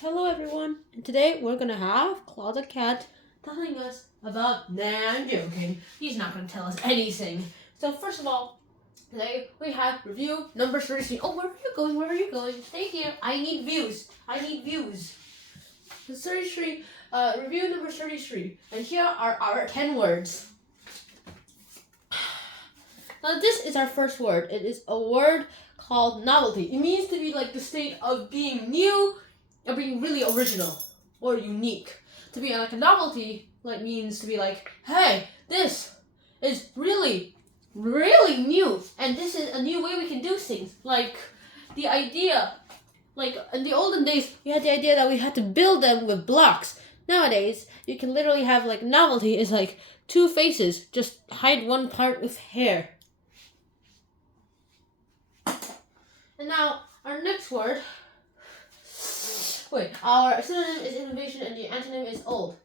Hello everyone, and today we're gonna have Closet Cat telling us about, I'm joking, he's not gonna tell us anything. So first of all, today we have review number 33. Oh, where are you going? Stay here, I need views. The 33, review number 33, and here are our 10 words. Now this is our first word. It is a word called novelty. It means to be like the state of being new, or being really original or unique. To be like a novelty means to be like, hey, this is really, really new, and this is a new way we can do things. Like the idea, like in the olden days, we had the idea that we had to build them with blocks. Nowadays, you can literally have like novelty is like two faces, just hide one part with hair. And now our next word. Our synonym is innovation and the antonym is old.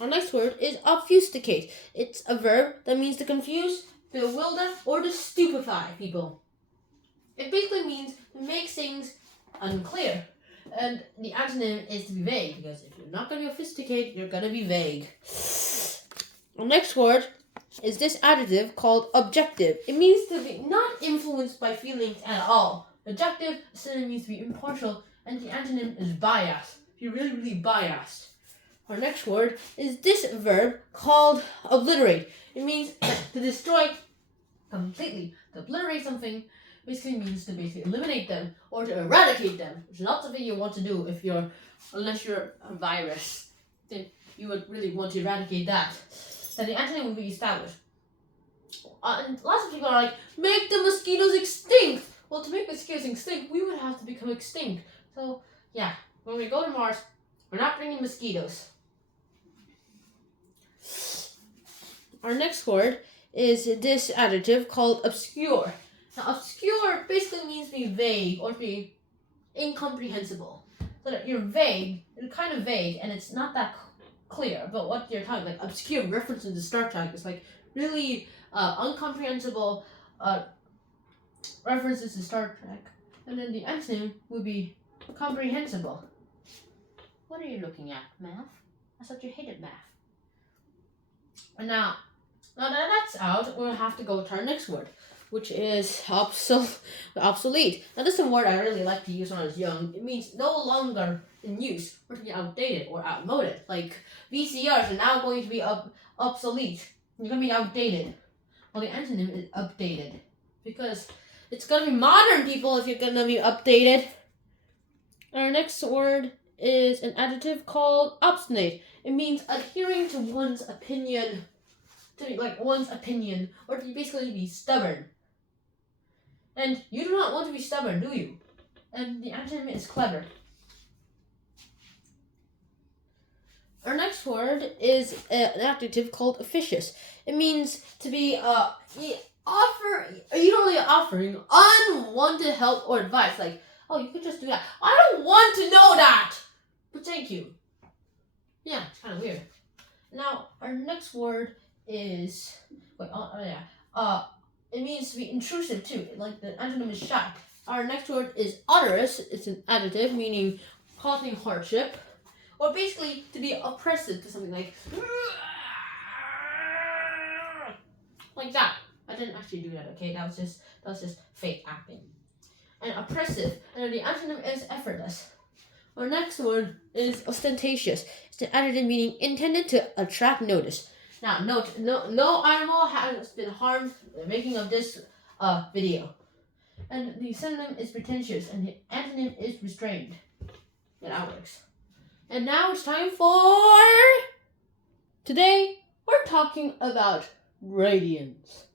Our next word is obfuscate. It's a verb that means to confuse, bewilder, or to stupefy people. It basically means to make things unclear. And the antonym is to be vague, because if you're not going to be obfuscate, you're going to be vague. Our next word is this adjective called objective. It means to be not influenced by feelings at all. Objective synonym means to be impartial, and the antonym is biased. If you're really, really biased. Our next word is this verb called obliterate. It means to destroy completely. To obliterate something basically means to eliminate them or to eradicate them, which is not something you want to do unless you're a virus. Then you would really want to eradicate that. Then the antonym will be established. And lots of people are like, make the mosquitoes extinct. Well, to make mosquitoes extinct, we would have to become extinct. So, yeah, when we go to Mars, we're not bringing mosquitoes. Our next word is this adjective called obscure. Now, obscure basically means to be vague or to be incomprehensible. So that you're vague, you're kind of vague, and it's not that clear about what you're talking. Like obscure references to Star Trek is like really incomprehensible references to Star Trek. And then the antonym would be comprehensible. What are you looking at? Math? I thought you hated math. And now that that's out, we'll have to go to our next word, which is obsolete. Now this is a word I really like to use when I was young. It means no longer in use, or to be outdated or outmoded. Like VCRs are now going to be obsolete. They're going to be outdated. Well, the antonym is updated, because it's going to be modern, people, if you're going to be updated. Our next word is an adjective called obstinate. It means adhering to one's opinion, or to basically be stubborn. And you do not want to be stubborn, do you? And the antonym is clever. Our next word is an adjective called officious. It means to be usually offering unwanted help or advice, like, oh, you could just do that. I don't want to know that, but thank you. Yeah, it's kind of weird. Now, our next word is, it means to be intrusive too, like the antonym is shy. Our next word is onerous. It's an adjective meaning causing hardship, or basically to be oppressive to something like that. I didn't actually do that, okay? That was just fake acting. And oppressive, and the antonym is effortless. Our next word is ostentatious. It's an adjective meaning intended to attract notice. Now, note, no animal has been harmed in the making of this video. And the synonym is pretentious, and the antonym is restrained. Yeah, that works. And now it's time for... Today, we're talking about radians.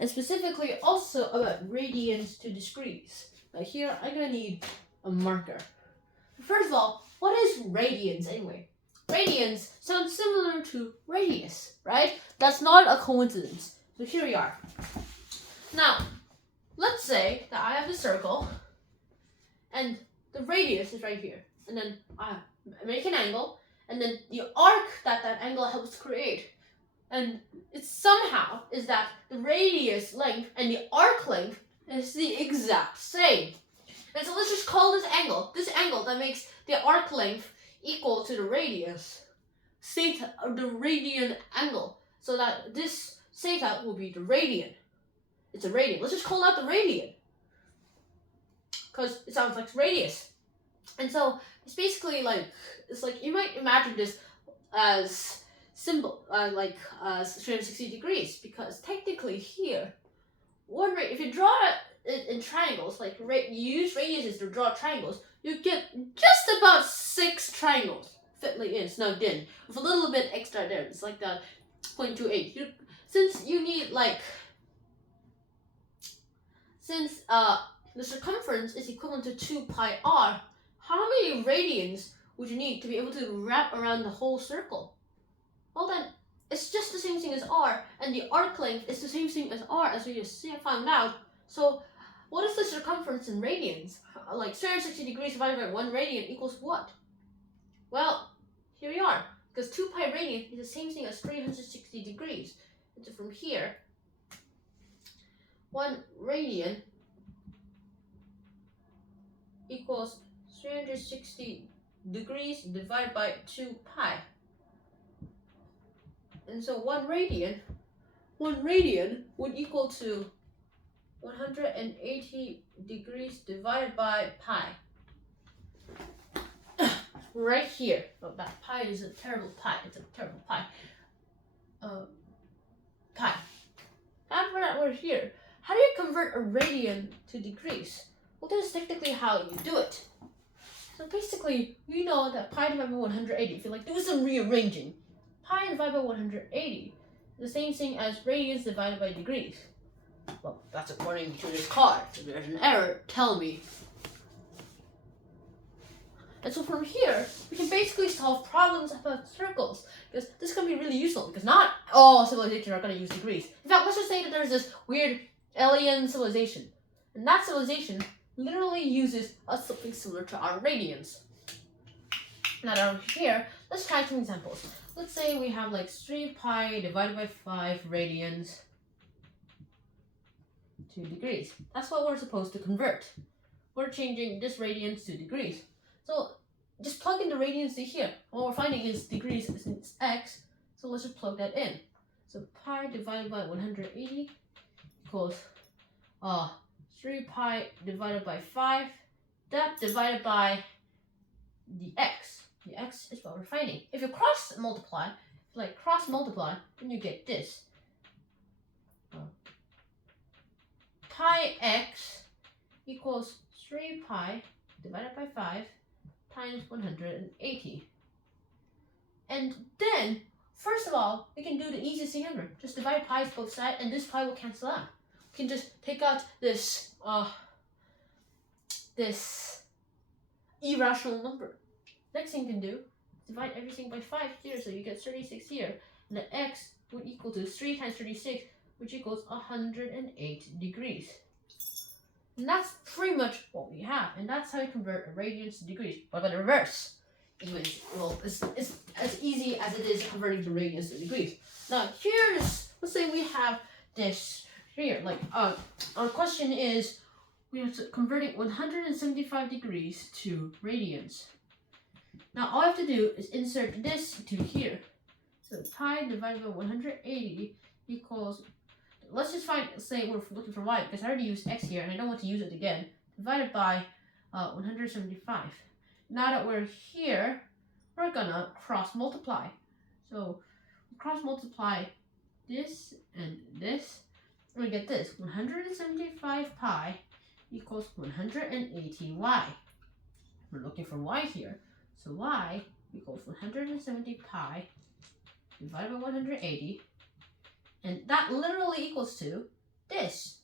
And specifically also about radians to degrees. Now here, I'm going to need a marker. First of all, what is radians anyway? Radians sounds similar to radius, right? That's not a coincidence. So here we are. Now, let's say that I have a circle, and the radius is right here. And then I make an angle, and then the arc that angle helps create. And it somehow is that the radius length and the arc length is the exact same. And so let's just call this angle that makes the arc length equal to the radius, theta, or the radian angle. So that this theta will be the radian. It's a radian. Let's just call that the radian, because it sounds like radius. And so it's basically like, it's like, you might imagine this as symbol, like 360 degrees, because technically here, if you draw it in triangles, like you use radiuses to draw triangles, you get just about 6 triangles fitly in, snugged in, with a little bit extra there. It's like that 0.28. Since you need like, since the circumference is equivalent to 2 pi r, how many radians would you need to be able to wrap around the whole circle? Well then, it's just the same thing as r, and the arc length is the same thing as r, as we just found out. So what is the circumference in radians? Like 360 degrees divided by 1 radian equals what? Well, here we are, because 2 pi radian is the same thing as 360 degrees. And so from here, 1 radian equals 360 degrees divided by 2 pi. And so 1 radian would equal to 180 degrees divided by pi. Right here. Oh, that pi is a terrible pi. It's a terrible pi. Pi. After that, we're here. How do you convert a radian to degrees? Well, this is technically how you do it. So basically, we know that pi divided by 180, if you like do some rearranging, pi divided by 180 is the same thing as radians divided by degrees. Well, that's according to this card. If there's an error, tell me. And so from here, we can basically solve problems about circles, because this can be really useful, because not all civilizations are going to use degrees. In fact, let's just say that there's this weird alien civilization, and that civilization literally uses something similar to our radians. Now down here, let's try some examples. Let's say we have like 3 pi divided by 5 radians to degrees. That's what we're supposed to convert. We're changing this radians to degrees. So just plug in the radians to here. What we're finding is degrees since x, so let's just plug that in. So pi divided by 180 equals 3 pi divided by 5, that divided by the x. The x is what we're finding. If you cross multiply, then you get this. Pi x equals 3 pi divided by 5 times 180. And then, first of all, we can do the easiest thing ever. Just divide pi's both sides, and this pi will cancel out. We can just take out this this irrational number. Next thing you can do, divide everything by 5 here, so you get 36 here. And the x would equal to 3 times 36, which equals 108 degrees. And that's pretty much what we have. And that's how you convert a radians to degrees. What about the reverse? It's as easy as it is converting to radians to degrees. Now here's, let's say we have this here. Like our question is, we have to converting 175 degrees to radians. Now all I have to do is insert this to here. So pi divided by 180 equals, let's just say we're looking for y, because I already used x here and I don't want to use it again, divided by 175. Now that we're here, we're gonna cross multiply. So cross multiply this and this, and we get this. 175 pi equals 180 y. We're looking for y here. So y equals 170 pi divided by 180. And that literally equals to this.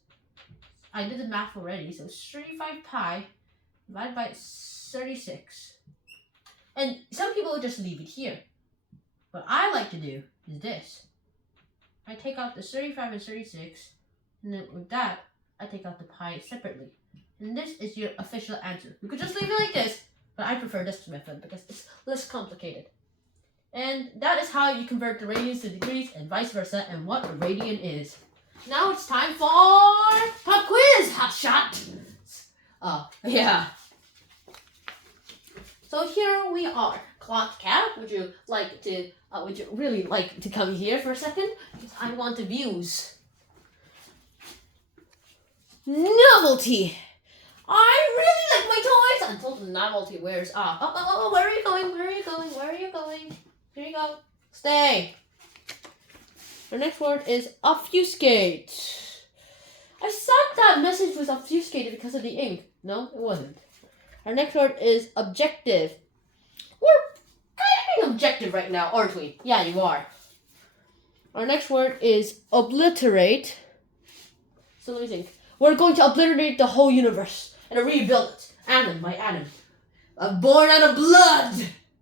I did the math already. So it's 35 pi divided by 36. And some people would just leave it here. What I like to do is this. I take out the 35 and 36. And then with that, I take out the pi separately. And this is your official answer. You could just leave it like this. But I prefer this method because it's less complicated. And that is how you convert the radians to degrees and vice versa, and what a radian is. Now it's time for pop quiz, hotshot. Yeah. So here we are. Clock Cat, would you really like to come here for a second? Because I want the views. Novelty. I really like my toys until the novelty wears off. Oh, where are you going? Where are you going? Where are you going? Here you go. Stay. Our next word is obfuscate. I thought that message was obfuscated because of the ink. No, it wasn't. Our next word is objective. We're kind of being objective right now, aren't we? Yeah, you are. Our next word is obliterate. So let me think. We're going to obliterate the whole universe and rebuild it, atom by atom. Born out of blood.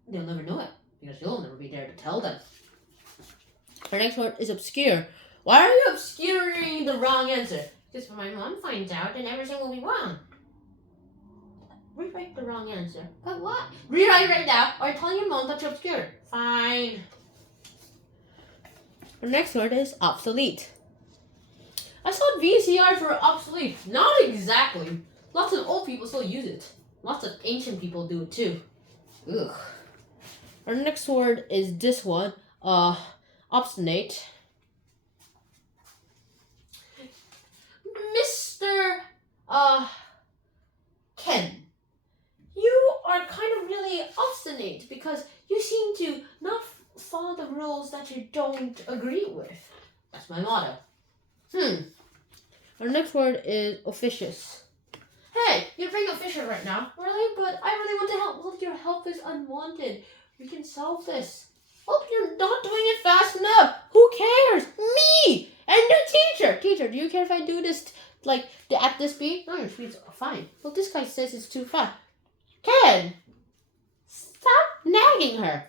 They'll never know it because you'll never be there to tell them. Our next word is obscure. Why are you obscuring the wrong answer? Because when my mom finds out, then everything will be wrong. Rewrite the wrong answer. But what? Rewrite right now, or tell your mom that you're obscure. Fine. Our next word is obsolete. I thought VCRs were obsolete. Not exactly. Lots of old people still use it. Lots of ancient people do it too. Ugh. Our next word is this one. Obstinate. Mr. Ken. You are kind of really obstinate because you seem to not follow the rules that you don't agree with. That's my motto. Our next word is officious. Hey, you're being officious right now. Really? But I really want to help. Look, your help is unwanted. We can solve this. Oh, you're not doing it fast enough. Who cares? Me and the teacher. Teacher, do you care if I do this at this speed? No, your speed's fine. Well, this guy says it's too fast. Ken, stop nagging her.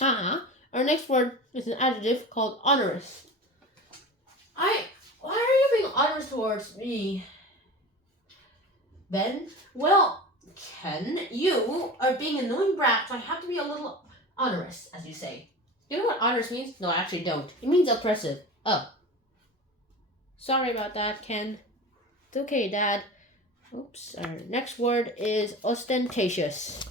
Our next word is an adjective called onerous. Why are you being onerous towards me, Ben? Well, Ken, you are being annoying brat, so I have to be a little onerous, as you say. You know what onerous means? No, I actually don't. It means oppressive. Oh. Sorry about that, Ken. It's okay, Dad. Oops. Our next word is ostentatious.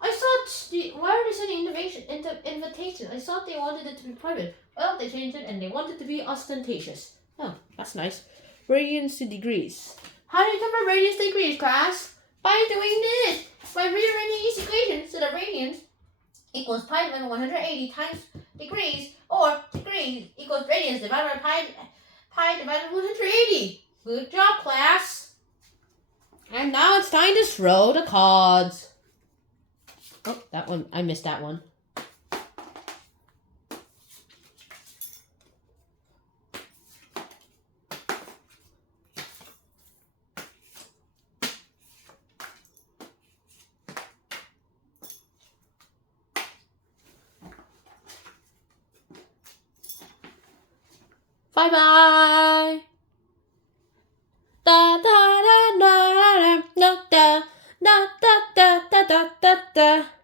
I thought, why are they sending invitation? I thought they wanted it to be private. Well, they changed it and they want it to be ostentatious. Oh, that's nice. Radians to degrees. How do you convert radians to degrees, class? By doing this. By rearranging these equations so that radians equals pi divided by 180 times degrees, or degrees equals radians divided by pi divided by 180. Good job, class. And now it's time to throw the cards. Oh, that one. I missed that one. Bye-bye. Da da da da da da da da da da da da da.